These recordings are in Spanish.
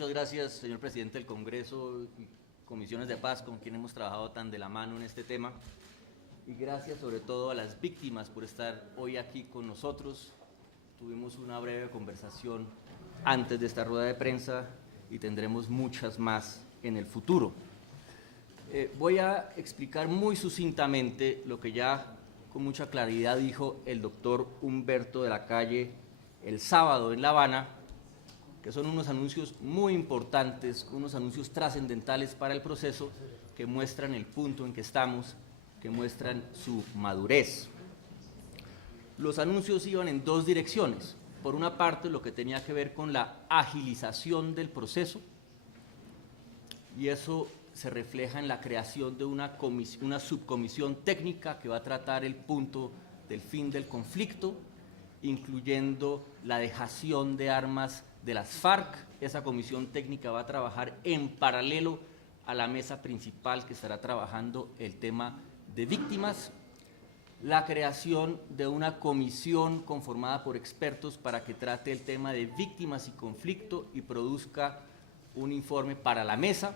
Muchas gracias, señor presidente del Congreso y comisiones de paz con quien hemos trabajado tan de la mano en este tema. Y gracias sobre todo a las víctimas por estar hoy aquí con nosotros. Tuvimos una breve conversación antes de esta rueda de prensa y tendremos muchas más en el futuro. Voy a explicar muy sucintamente lo que ya con mucha claridad dijo el doctor Humberto de la Calle el sábado en La Habana, que son unos anuncios muy importantes, unos anuncios trascendentales para el proceso que muestran el punto en que estamos, que muestran su madurez. Los anuncios iban en dos direcciones. Por una parte, lo que tenía que ver con la agilización del proceso, y eso se refleja en la creación de una subcomisión técnica que va a tratar el punto del fin del conflicto, incluyendo la dejación de armas de las FARC. Esa comisión técnica va a trabajar en paralelo a la mesa principal que estará trabajando el tema de víctimas, la creación de una comisión conformada por expertos para que trate el tema de víctimas y conflicto y produzca un informe para la mesa,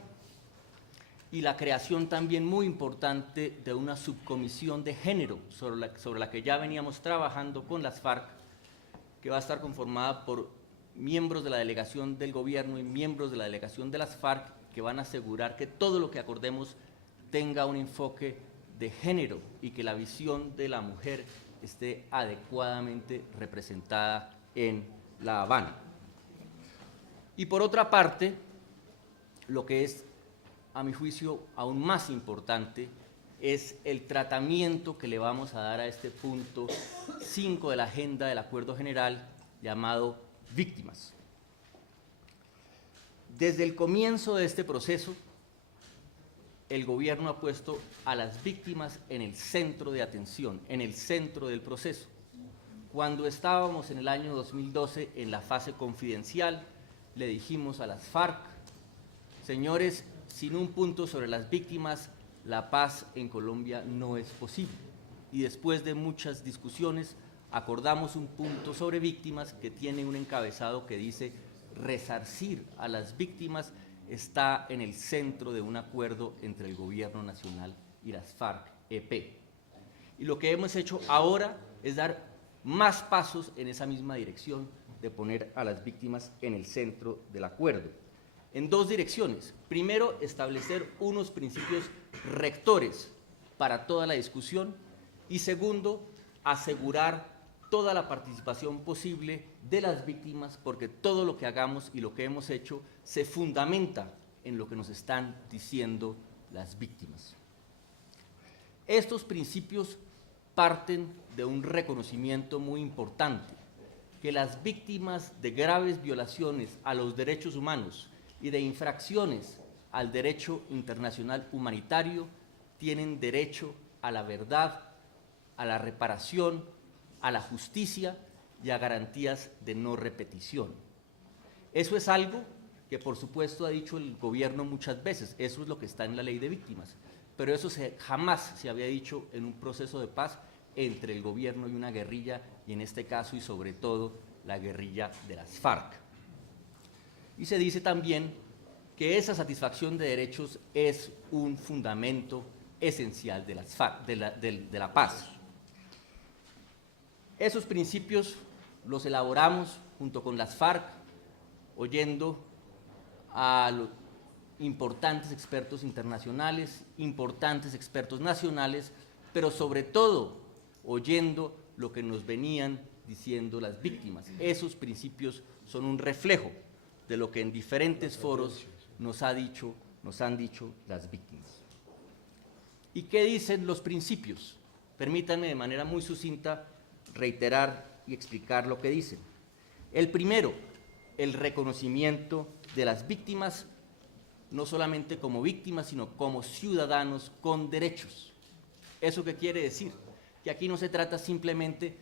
y la creación también muy importante de una subcomisión de género sobre la que ya veníamos trabajando con las FARC, que va a estar conformada por miembros de la delegación del gobierno y miembros de la delegación de las FARC, que van a asegurar que todo lo que acordemos tenga un enfoque de género y que la visión de la mujer esté adecuadamente representada en La Habana. Y por otra parte, lo que es, a mi juicio, aún más importante, es el tratamiento que le vamos a dar a este punto 5 de la agenda del Acuerdo General, llamado víctimas. Desde el comienzo de este proceso, el gobierno ha puesto a las víctimas en el centro de atención, en el centro del proceso. Cuando estábamos en el año 2012 en la fase confidencial, le dijimos a las FARC: señores, sin un punto sobre las víctimas, la paz en Colombia no es posible. Y después de muchas discusiones, acordamos un punto sobre víctimas que tiene un encabezado que dice: resarcir a las víctimas está en el centro de un acuerdo entre el Gobierno Nacional y las FARC-EP. Y lo que hemos hecho ahora es dar más pasos en esa misma dirección de poner a las víctimas en el centro del acuerdo, en dos direcciones. Primero, establecer unos principios rectores para toda la discusión, y segundo, asegurar toda la participación posible de las víctimas, porque todo lo que hagamos y lo que hemos hecho se fundamenta en lo que nos están diciendo las víctimas. Estos principios parten de un reconocimiento muy importante, que las víctimas de graves violaciones a los derechos humanos y de infracciones al derecho internacional humanitario tienen derecho a la verdad, a la reparación, a la justicia y a garantías de no repetición. Eso es algo que, por supuesto, ha dicho el gobierno muchas veces. Eso es lo que está en la ley de víctimas, pero eso jamás se había dicho en un proceso de paz entre el gobierno y una guerrilla, y en este caso y sobre todo la guerrilla de las FARC. Y se dice también que esa satisfacción de derechos es un fundamento esencial de las FARC, de la paz. Esos principios los elaboramos junto con las FARC, oyendo a los importantes expertos internacionales, importantes expertos nacionales, pero sobre todo oyendo lo que nos venían diciendo las víctimas. Esos principios son un reflejo de lo que en diferentes foros nos han dicho las víctimas. ¿Y qué dicen los principios? Permítanme de manera muy sucinta reiterar y explicar lo que dicen. El primero, el reconocimiento de las víctimas, no solamente como víctimas, sino como ciudadanos con derechos. ¿Eso qué quiere decir? Que aquí no se trata simplemente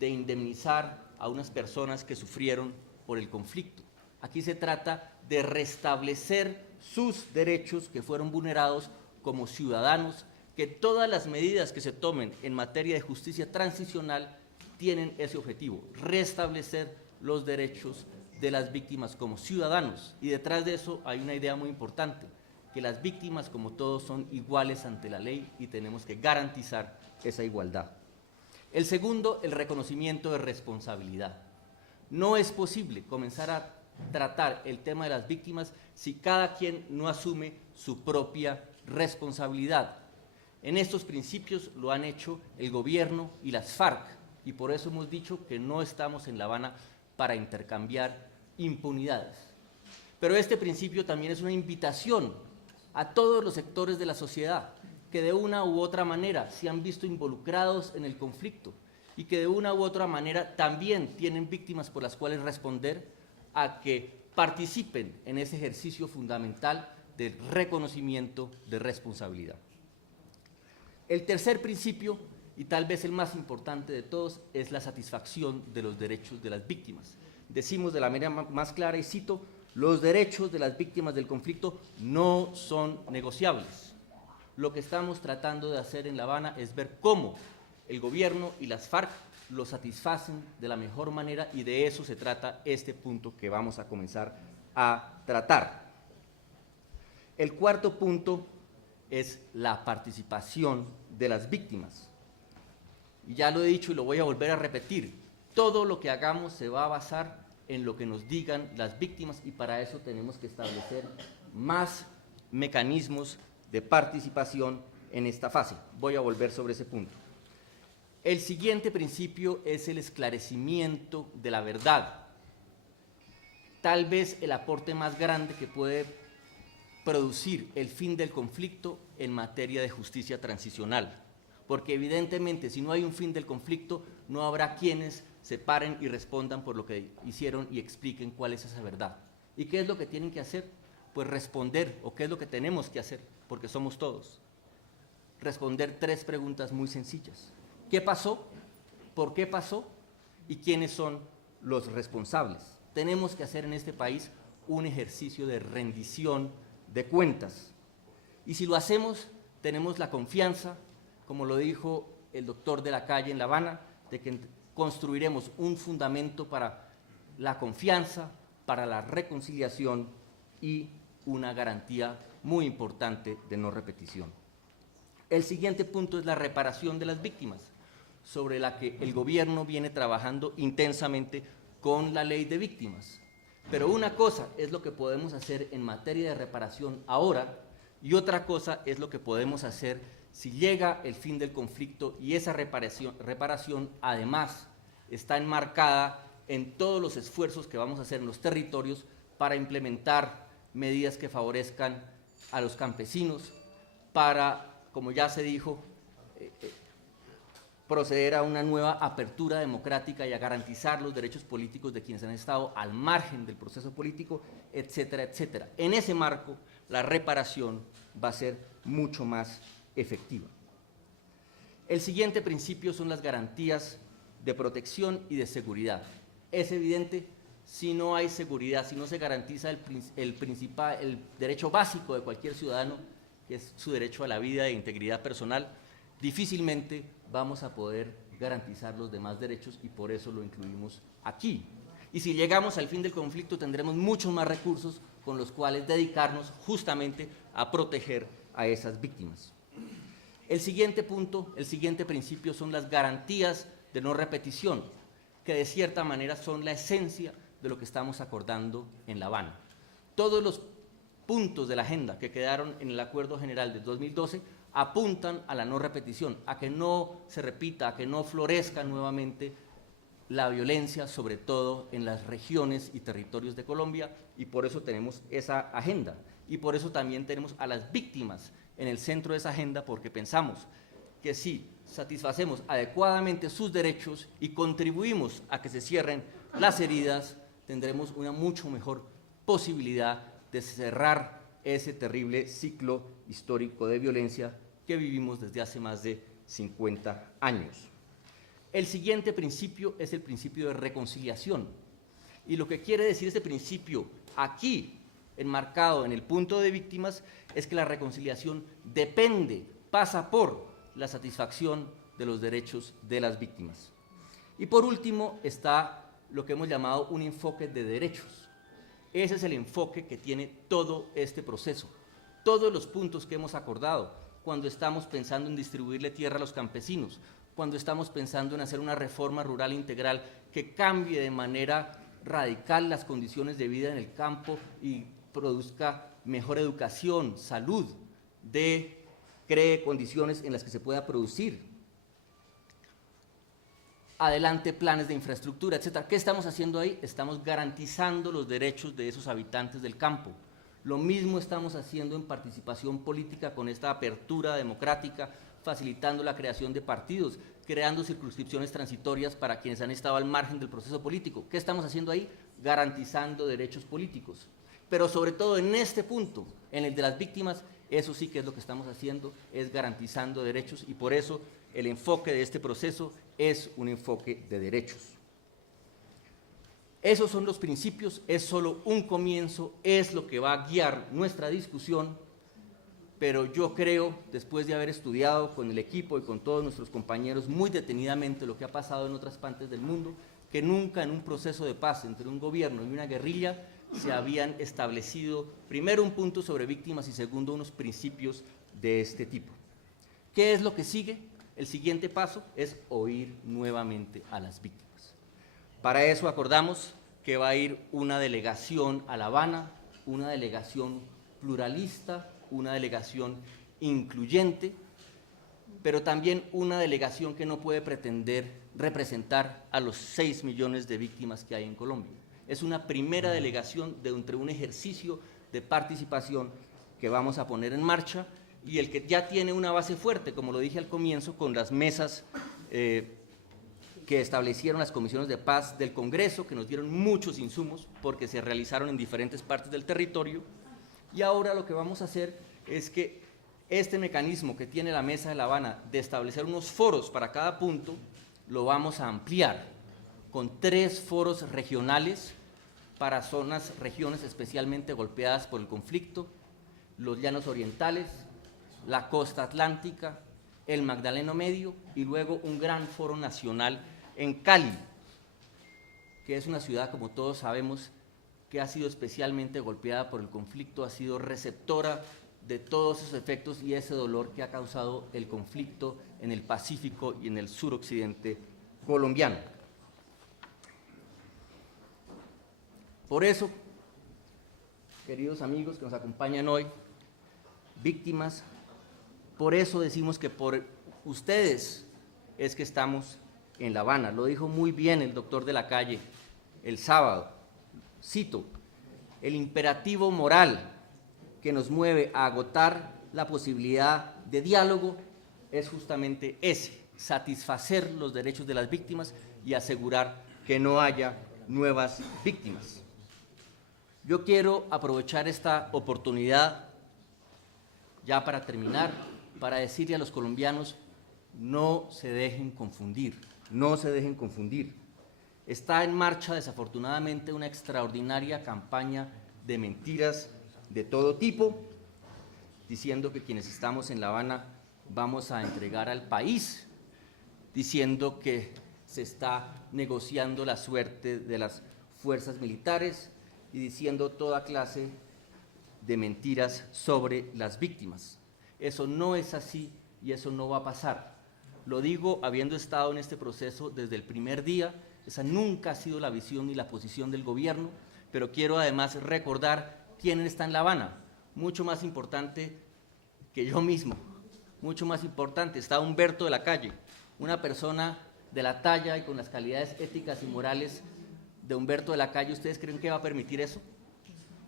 de indemnizar a unas personas que sufrieron por el conflicto. Aquí se trata de restablecer sus derechos que fueron vulnerados como ciudadanos, que todas las medidas que se tomen en materia de justicia transicional tienen ese objetivo: restablecer los derechos de las víctimas como ciudadanos. Y detrás de eso hay una idea muy importante, que las víctimas, como todos, son iguales ante la ley y tenemos que garantizar esa igualdad. El segundo, el reconocimiento de responsabilidad. No es posible comenzar a tratar el tema de las víctimas si cada quien no asume su propia responsabilidad. En estos principios lo han hecho el gobierno y las FARC, y por eso hemos dicho que no estamos en La Habana para intercambiar impunidades. Pero este principio también es una invitación a todos los sectores de la sociedad que de una u otra manera se han visto involucrados en el conflicto y que de una u otra manera también tienen víctimas por las cuales responder, a que participen en ese ejercicio fundamental del reconocimiento de responsabilidad. El tercer principio, y tal vez el más importante de todos, es la satisfacción de los derechos de las víctimas. Decimos de la manera más clara, y cito: los derechos de las víctimas del conflicto no son negociables. Lo que estamos tratando de hacer en La Habana es ver cómo el gobierno y las FARC lo satisfacen de la mejor manera, y de eso se trata este punto que vamos a comenzar a tratar. El cuarto punto es la participación de las víctimas. Y ya lo he dicho y lo voy a volver a repetir, todo lo que hagamos se va a basar en lo que nos digan las víctimas, y para eso tenemos que establecer más mecanismos de participación en esta fase. Voy a volver sobre ese punto. El siguiente principio es el esclarecimiento de la verdad. Tal vez el aporte más grande que puede producir el fin del conflicto en materia de justicia transicional, porque evidentemente si no hay un fin del conflicto no habrá quienes se paren y respondan por lo que hicieron y expliquen cuál es esa verdad. ¿Y qué es lo que tienen que hacer? Pues responder, o qué es lo que tenemos que hacer, porque somos todos. Responder 3 preguntas muy sencillas. ¿Qué pasó? ¿Por qué pasó? ¿Y quiénes son los responsables? Tenemos que hacer en este país un ejercicio de rendición de cuentas. Y si lo hacemos, tenemos la confianza, como lo dijo el doctor de la Calle en La Habana, de que construiremos un fundamento para la confianza, para la reconciliación y una garantía muy importante de no repetición. El siguiente punto es la reparación de las víctimas, sobre la que el gobierno viene trabajando intensamente con la ley de víctimas. Pero una cosa es lo que podemos hacer en materia de reparación ahora, y otra cosa es lo que podemos hacer si llega el fin del conflicto y esa reparación además está enmarcada en todos los esfuerzos que vamos a hacer en los territorios para implementar medidas que favorezcan a los campesinos, para, como ya se dijo, proceder a una nueva apertura democrática y a garantizar los derechos políticos de quienes han estado al margen del proceso político, etcétera, etcétera. En ese marco, la reparación va a ser mucho más efectiva. El siguiente principio son las garantías de protección y de seguridad. Es evidente, si no hay seguridad, si no se garantiza el derecho básico de cualquier ciudadano, que es su derecho a la vida e integridad personal, difícilmente vamos a poder garantizar los demás derechos, y por eso lo incluimos aquí. Y si llegamos al fin del conflicto tendremos muchos más recursos con los cuales dedicarnos justamente a proteger a esas víctimas. El siguiente punto, el siguiente principio son las garantías de no repetición, que de cierta manera son la esencia de lo que estamos acordando en La Habana. Todos los puntos de la agenda que quedaron en el Acuerdo General de 2012 apuntan a la no repetición, a que no se repita, a que no florezca nuevamente la violencia, sobre todo en las regiones y territorios de Colombia, y por eso tenemos esa agenda. Y por eso también tenemos a las víctimas en el centro de esa agenda, porque pensamos que si satisfacemos adecuadamente sus derechos y contribuimos a que se cierren las heridas, tendremos una mucho mejor posibilidad de cerrar ese terrible ciclo histórico de violencia que vivimos desde hace más de 50 años. El siguiente principio es el principio de reconciliación. Y lo que quiere decir este principio aquí, enmarcado en el punto de víctimas, es que la reconciliación depende, pasa por la satisfacción de los derechos de las víctimas. Y por último está lo que hemos llamado un enfoque de derechos. Ese es el enfoque que tiene todo este proceso. Todos los puntos que hemos acordado, cuando estamos pensando en distribuirle tierra a los campesinos, cuando estamos pensando en hacer una reforma rural integral que cambie de manera radical las condiciones de vida en el campo y produzca mejor educación, salud, cree condiciones en las que se pueda producir. Adelante planes de infraestructura, etcétera. ¿Qué estamos haciendo ahí? Estamos garantizando los derechos de esos habitantes del campo. Lo mismo estamos haciendo en participación política con esta apertura democrática, facilitando la creación de partidos, creando circunscripciones transitorias para quienes han estado al margen del proceso político. ¿Qué estamos haciendo ahí? Garantizando derechos políticos. Pero sobre todo en este punto, en el de las víctimas, eso sí que es lo que estamos haciendo, es garantizando derechos, y por eso el enfoque de este proceso es un enfoque de derechos. Esos son los principios, es solo un comienzo, es lo que va a guiar nuestra discusión, pero yo creo, después de haber estudiado con el equipo y con todos nuestros compañeros muy detenidamente lo que ha pasado en otras partes del mundo, que nunca en un proceso de paz entre un gobierno y una guerrilla se habían establecido, primero, un punto sobre víctimas y segundo, unos principios de este tipo. ¿Qué es lo que sigue? El siguiente paso es oír nuevamente a las víctimas. Para eso acordamos que va a ir una delegación a La Habana, una delegación pluralista, una delegación incluyente, pero también una delegación que no puede pretender representar a los 6 millones de víctimas que hay en Colombia. Es una primera delegación entre un ejercicio de participación que vamos a poner en marcha y el que ya tiene una base fuerte, como lo dije al comienzo, con las mesas que establecieron las comisiones de paz del Congreso, que nos dieron muchos insumos porque se realizaron en diferentes partes del territorio. Y ahora lo que vamos a hacer es que este mecanismo que tiene la Mesa de La Habana de establecer unos foros para cada punto, lo vamos a ampliar con 3 foros regionales para regiones especialmente golpeadas por el conflicto, los llanos orientales, la costa atlántica, el Magdalena Medio y luego un gran foro nacional en Cali, que es una ciudad, como todos sabemos, que ha sido especialmente golpeada por el conflicto, ha sido receptora de todos esos efectos y ese dolor que ha causado el conflicto en el Pacífico y en el suroccidente colombiano. Por eso, queridos amigos que nos acompañan hoy, víctimas, por eso decimos que por ustedes es que estamos en La Habana. Lo dijo muy bien el doctor de la Calle el sábado. Cito: el imperativo moral que nos mueve a agotar la posibilidad de diálogo es justamente ese: satisfacer los derechos de las víctimas y asegurar que no haya nuevas víctimas. Yo quiero aprovechar esta oportunidad, ya para terminar, para decirle a los colombianos: no se dejen confundir, no se dejen confundir. Está en marcha, desafortunadamente, una extraordinaria campaña de mentiras de todo tipo, diciendo que quienes estamos en La Habana vamos a entregar al país, diciendo que se está negociando la suerte de las fuerzas militares y diciendo toda clase de mentiras sobre las víctimas. Eso no es así y eso no va a pasar. Lo digo habiendo estado en este proceso desde el primer día. Esa nunca ha sido la visión ni la posición del gobierno, pero quiero además recordar quién está en La Habana. Mucho más importante que yo mismo, mucho más importante, está Humberto de la Calle, una persona de la talla y con las calidades éticas y morales de Humberto de la Calle. ¿Ustedes creen que va a permitir eso?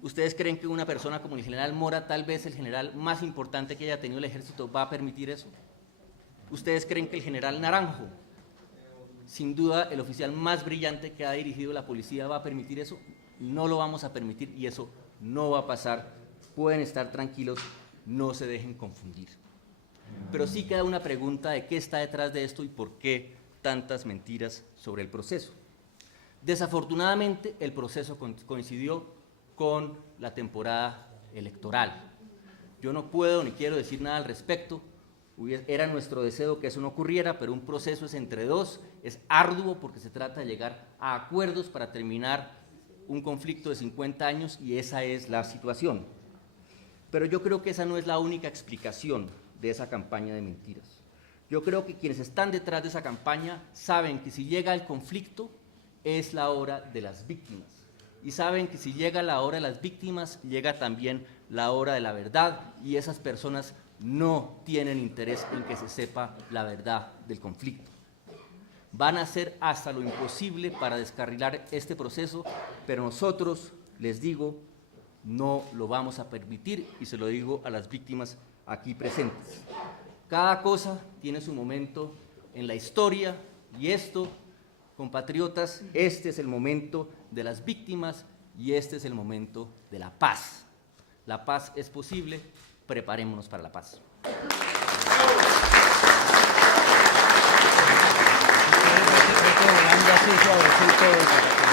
¿Ustedes creen que una persona como el general Mora, tal vez el general más importante que haya tenido el ejército, va a permitir eso? ¿Ustedes creen que el general Naranjo, sin duda el oficial más brillante que ha dirigido la policía, va a permitir eso? No lo vamos a permitir y eso no va a pasar. Pueden estar tranquilos, no se dejen confundir. Pero sí queda una pregunta de qué está detrás de esto y por qué tantas mentiras sobre el proceso. Desafortunadamente, el proceso coincidió con la temporada electoral. Yo no puedo ni quiero decir nada al respecto. Era nuestro deseo que eso no ocurriera, pero un proceso es entre dos, es arduo porque se trata de llegar a acuerdos para terminar un conflicto de 50 años y esa es la situación. Pero yo creo que esa no es la única explicación de esa campaña de mentiras. Yo creo que quienes están detrás de esa campaña saben que si llega el conflicto es la hora de las víctimas. Y saben que si llega la hora de las víctimas, llega también la hora de la verdad y esas personas no tienen interés en que se sepa la verdad del conflicto. Van a hacer hasta lo imposible para descarrilar este proceso, pero nosotros, les digo, no lo vamos a permitir y se lo digo a las víctimas aquí presentes. Cada cosa tiene su momento en la historia y esto, compatriotas, este es el momento de las víctimas y este es el momento de la paz. La paz es posible, preparémonos para la paz. Así suavecito.